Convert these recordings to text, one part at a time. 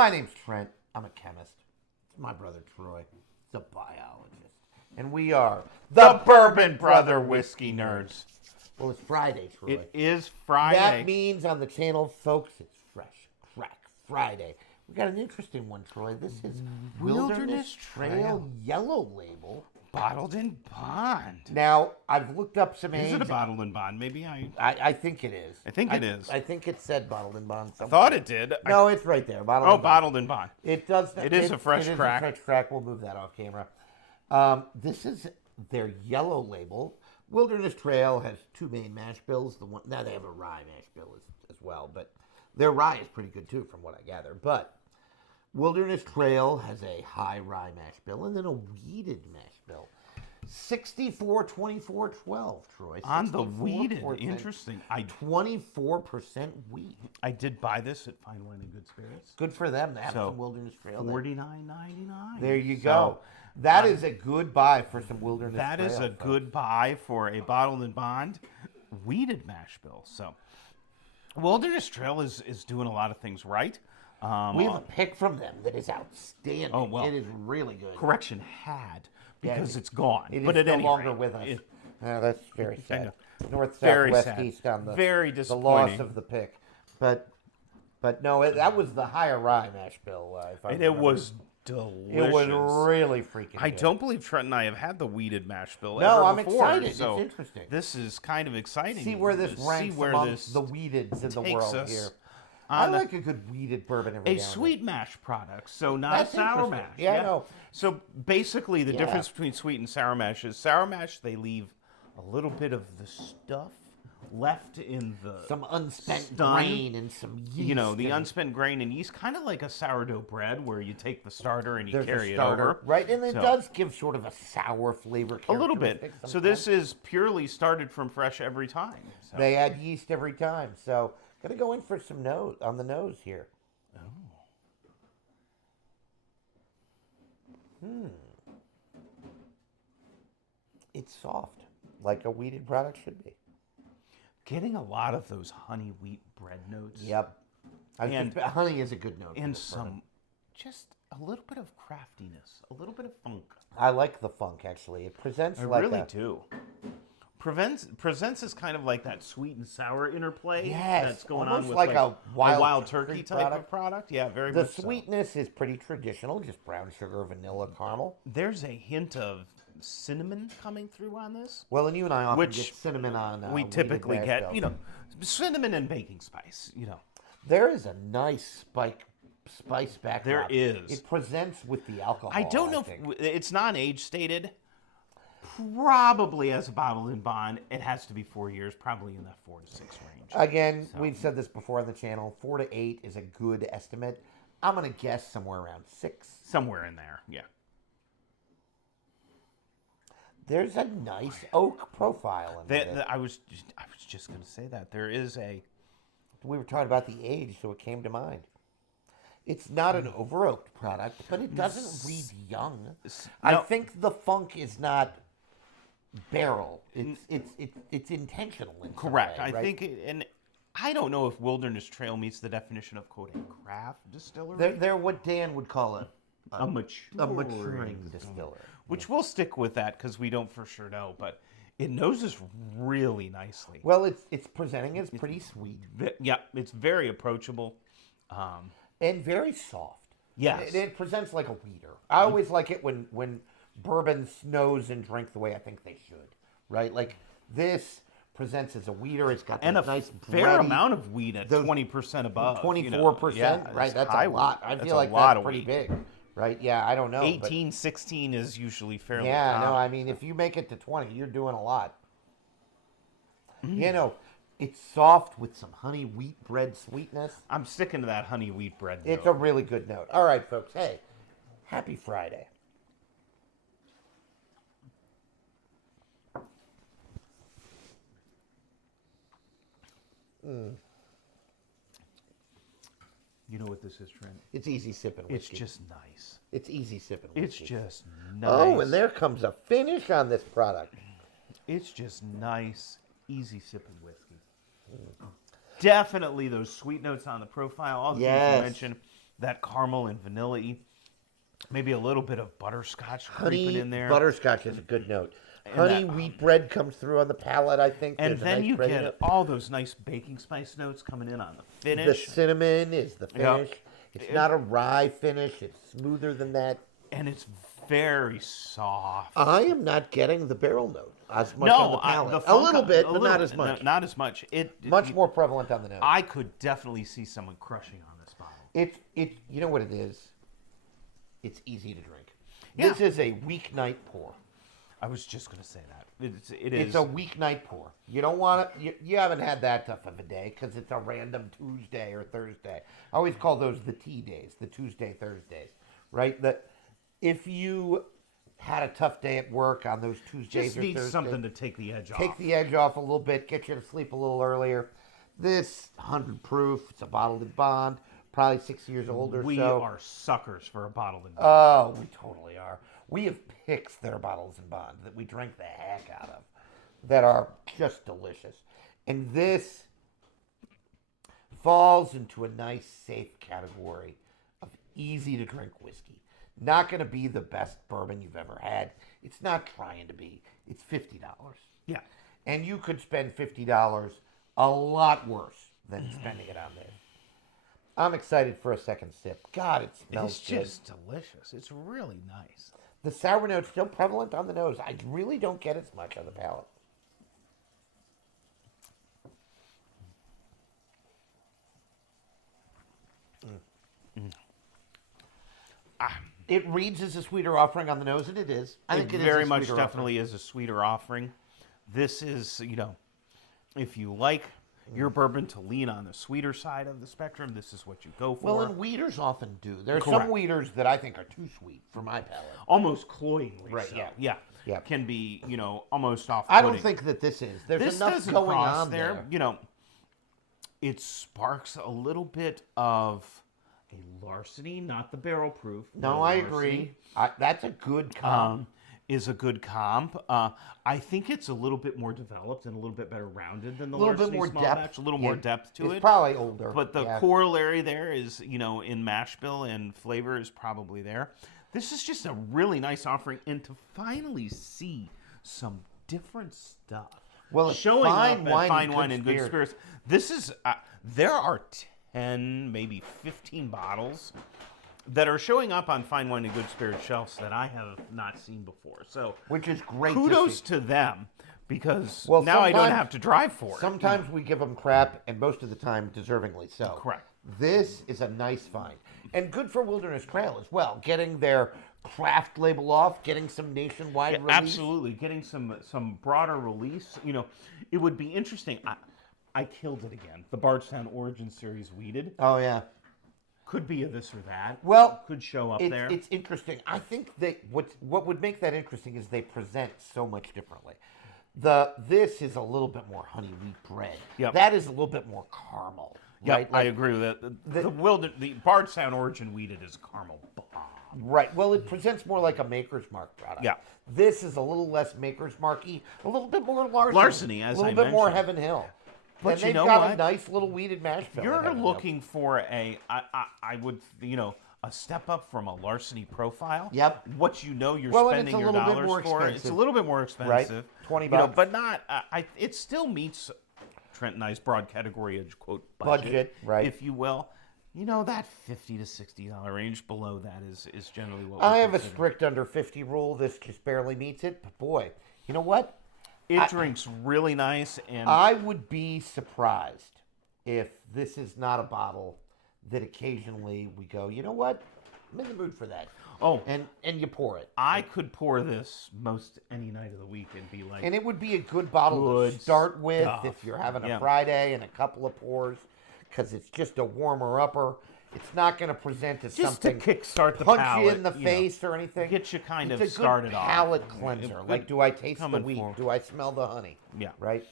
My name's Trent. I'm a chemist. It's my brother Troy. He's a biologist. And we are The Bourbon Brother Whiskey Nerds. Well, it's Friday, Troy. It is Friday. That means on the channel, folks, it's Fresh Crack Friday. We got an interesting one, Troy. This is Wilderness Trail Yellow Label. Bottled in bond. Now, I've looked up some Is age. it a bottled in bond? Maybe I think it is. I think it is. I think it said bottled in bond somewhere. thought it did. No, it's right there. Bottled in bond. It does. It is a fresh crack. A fresh crack. We'll move that off camera. This is their yellow label. Wilderness Trail has two main mash bills. Now they have a rye mash bill as well, but their rye is pretty good too, from what I gather. But Wilderness Trail has a high rye mash bill and then a weeded mash bill. 64, 24, 12, Troy. On the weeded. Interesting. 24% wheat. I did buy this at Fine Wine and Good Spirits. Good for them to have some Wilderness Trail. $49.99. There you go. That is a good buy for some Wilderness Trail. That is a good buy for a bottled in bond weeded mash bill. So Wilderness Trail is doing a lot of things right. We have a pick from them that is outstanding. Oh, well. It is really good. Correction, had, because it's gone. It but is no longer rate, with us. That's very sad. North, very south, west, sad. east on the disappointing. loss of the pick. But no, that was the higher rye mash bill. And it was delicious. It was really freaking good. I don't believe Trent and I have had the weeded mash bill No, ever I'm before. excited. So it's interesting. This is kind of exciting. See where this ranks amongst the weededs in the world here. I like a good weeded bourbon every now and then. Sweet mash product, so not a sour mash. Yeah, I know. So basically the difference between sweet and sour mash is sour mash, they leave a little bit of the stuff left in the some unspent grain and some yeast. You know, the unspent grain and yeast, kind of like a sourdough bread where you take the starter and you carry it over. Right, and it does give sort of a sour flavor. A little bit. So this is purely started from fresh every time. So. They add yeast every time, so... Gonna go in for some nose on the nose here. It's soft, like a weeded product should be. Getting a lot of those honey wheat bread notes. Yep. Honey is a good note. And just a little bit of craftiness, a little bit of funk. I like the funk, actually. It presents I really do. Presents is kind of like that sweet and sour interplay that's going on with like a wild turkey type of product. Yeah, very much The sweetness is pretty traditional, just brown sugar, vanilla, caramel. There's a hint of cinnamon coming through on this. Well, and you and I often get cinnamon on we typically get, cinnamon and baking spice, There is a nice spice backdrop. There is. It presents with the alcohol. I don't know if it's not age stated. Probably as a bottled in bond, it has to be 4 years, probably in that 4 to 6 range. Again, we've said this before on the channel, 4 to 8 is a good estimate. I'm going to guess somewhere around 6. Somewhere in there, yeah. There's a nice oak profile in it. I was just going to say that. There is a... We were talking about the age, so it came to mind. It's not an over-oaked product, but it doesn't read young. I think the funk is not barrel. It's intentional. Correct. Way, right? I think, and I don't know if Wilderness Trail meets the definition of quote a craft distillery. They're what Dan would call a maturing distiller, which we'll stick with that because we don't for sure know, but it noses really nicely. Well, it's presenting as pretty sweet. Yeah, it's very approachable. And very soft. Yes. It presents like a weeder. I always like it when bourbon snows and drink the way I think they should. Right? Like this presents as a weeder. It's got a nice fair amount of wheat at 20% above. 24%. Right? That's a lot. I feel like that's pretty big. Right? Yeah, I don't know. 18, 16 is usually fairly Yeah, no, I mean, if you make it to 20, you're doing a lot. It's soft with some honey wheat bread sweetness. I'm sticking to that honey wheat bread note. It's a really good note. All right, folks. Hey, happy Friday. You know what this is, Trent? It's easy sipping whiskey. It's just nice. It's easy sipping whiskey. It's just nice. Oh, and there comes a finish on this product. It's just nice, easy sipping whiskey. Definitely those sweet notes on the profile. All the things you mentioned. that caramel and vanilla, maybe a little bit of butterscotch creeping Honey in there. butterscotch is a good note. And Honey that- wheat bread comes through on the palate, I think. And There's a then nice you bread in get it. all those nice baking spice notes coming in on the The finish. cinnamon is the Yep. finish. It's not a rye finish. It's smoother than that. And it's very soft. I am not getting the barrel note as much No, on the palate. the A funk- little bit, but little- not as much. No, not as much. Much more prevalent on the nose. I could definitely see someone crushing on this bottle. It's you know what it is? It's easy to drink. Yeah. This is a weeknight pour. I was just going to say that. It It's is. a weeknight pour. You don't want to. You haven't had that tough of a day because it's a random Tuesday or Thursday. I always call those the tea days, the Tuesday Thursdays, right? That if you had a tough day at work on those Tuesdays just or needs Thursdays, something to take the edge take off. the edge off a little bit, get you to sleep a little earlier. This 100 proof. It's a bottled in bond, probably 6 years old or We so. are suckers for a bottle in bond. Oh, we totally are. We have picks that are bottles in bond that we drink the heck out of that are just delicious. And this falls into a nice, safe category of easy to drink whiskey. Not going to be the best bourbon you've ever had. It's not trying to be. It's $50. Yeah. And you could spend $50 a lot worse than spending it on this. I'm excited for a second sip. God, it smells It's good. just delicious. It's really nice. The sour note's still prevalent on the nose. I really don't get as much on the palate. It reads as a sweeter offering on the nose, and it is. I think it is very a much sweeter definitely is a sweeter offering. This is, if you like your bourbon to lean on the sweeter side of the spectrum, this is what you go for. Well, and weeders often do. There are Correct. some weeders that I think are too sweet for my palate. Almost cloyingly Right, so. yeah. Yeah. Can be, almost off. I don't think that this is. There's this enough doesn't going cross on there. there. It sparks a little bit of a larceny, not the barrel proof. No, but I larceny. agree. That's a good comp. Is a good comp. I think it's a little bit more developed and a little bit better rounded than the A little bit larceny more small depth. batch. A little Yeah. more depth to It's it. probably older. But the yeah. corollary there is, in mash bill and flavor is probably there. This is just a really nice offering, and to finally see some different stuff. Well, it's showing fine up at wine fine and wine good and good spirits. spirits. This is there are 10, maybe 15 bottles that are showing up on fine wine and good spirit shelves that I have not seen before. So Which is great. kudos to see. to them, because Well, now I don't sometimes- have to drive for it. Sometimes we give them crap, and most of the time, deservingly so. Correct. This is a nice find, and good for Wilderness Trail as well. Getting their craft label off, getting some nationwide release. Absolutely, getting some broader release. It would be interesting. I killed it again. The Bardstown Origin Series weeded Oh yeah. could be a this or that. Well, could show up It's, there. it's interesting. I think that what would make that interesting is they present so much differently. This is a little bit more honey wheat bread. Yep. That is a little bit more caramel. Yep, right? I agree with that. The Bardstown Origin weeded is caramel bomb. Right. Well, it presents more like a Maker's Mark product. Yeah. This is a little less Maker's Marky, a little bit more larceny. Larceny, as a little I bit more mentioned. Heaven Hill. But and you they've know got what? a nice little weeded mash bill. at You're Heaven Hill. looking for a step up from a larceny profile. Yep. What you're Well, and it's spending a your little bit dollars more for. It's a expensive. little bit more expensive. $20. But not. It still meets Trent and I's broad category of quote Budget, right. if you will. That $50 to $60 range. Below that is generally what I we have a consider. strict under 50 rule. This just barely meets it. But boy, you know what? It drinks really nice, and I would be surprised if this is not a bottle that occasionally we go, you know what? I'm in the mood for that. Oh. And you pour it. I could pour this most any night of the week and be like, And it would be a good bottle to Good start with stuff. if you're having a Yeah. Friday and a couple of pours, because it's just a warmer upper. It's not going to present as just something to kickstart the punch palate, you in the face or anything. get you kind It's of a started good off. palate cleanser. Good Like, do I taste the coming wheat? for- Do I smell the honey? Yeah. Right?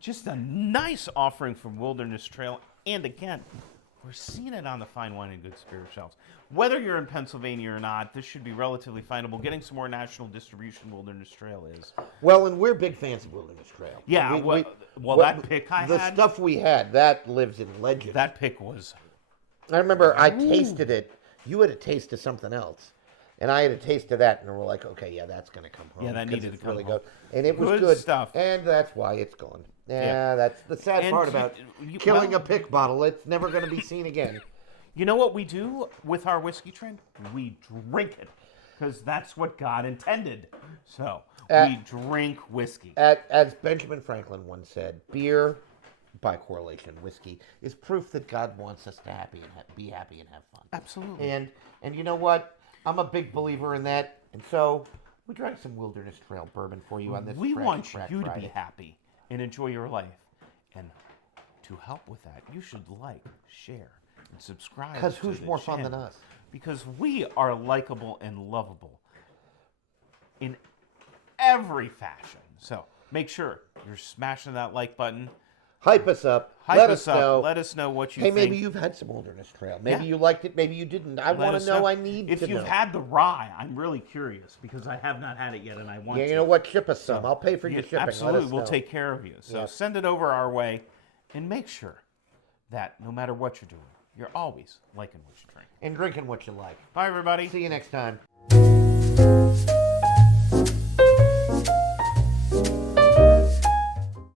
Just a nice offering from Wilderness Trail, and again, we're seeing it on the fine wine and good spirit shelves. Whether you're in Pennsylvania or not, this should be relatively findable. Getting some more national distribution, Wilderness Trail is. Well, and we're big fans of Wilderness Trail. Yeah, We- that pick the had, stuff we had, that lives in legend. that pick was I remember I tasted it. You had a taste of something else. And I had a taste of that, and we're like, okay, yeah, that's going to come home. Yeah, that 'cause needed to it's come really home. good. And it was Good good. stuff. And that's why it's gone. Yeah, Yeah. that's the sad And part about you- killing well- a pick bottle. It's never going to be seen again. You know what we do with our whiskey, Trent? We drink it because that's what God intended. So we drink whiskey. As Benjamin Franklin once said, beer, by correlation, whiskey, is proof that God wants us to be happy and have fun. Absolutely. And you know what? I'm a big believer in that. And so we drank some Wilderness Trail bourbon for you on this We want Frack you to Friday. be happy and enjoy your life. And to help with that, you should like, share, and subscribe. Because to who's the more fun than channel. us? Because we are likable and lovable in every fashion. So make sure you're smashing that like button. Hype us up. Hype Let us us know. up. Let us know what you Hey, think. maybe you've had some Wilderness Trail. Maybe Yeah. you liked it. Maybe you didn't. I Let want us to know. I need if to know. you've had the rye. I'm really curious because I have not had it yet, and I want Yeah, to. you know what? Ship us some. I'll pay for your Yeah, shipping. absolutely, Let us we'll know. take care of you. So Yeah. send it over our way, and make sure that no matter what you're doing, you're always liking what you drink. And drinking what you like. Bye, everybody. See you next time.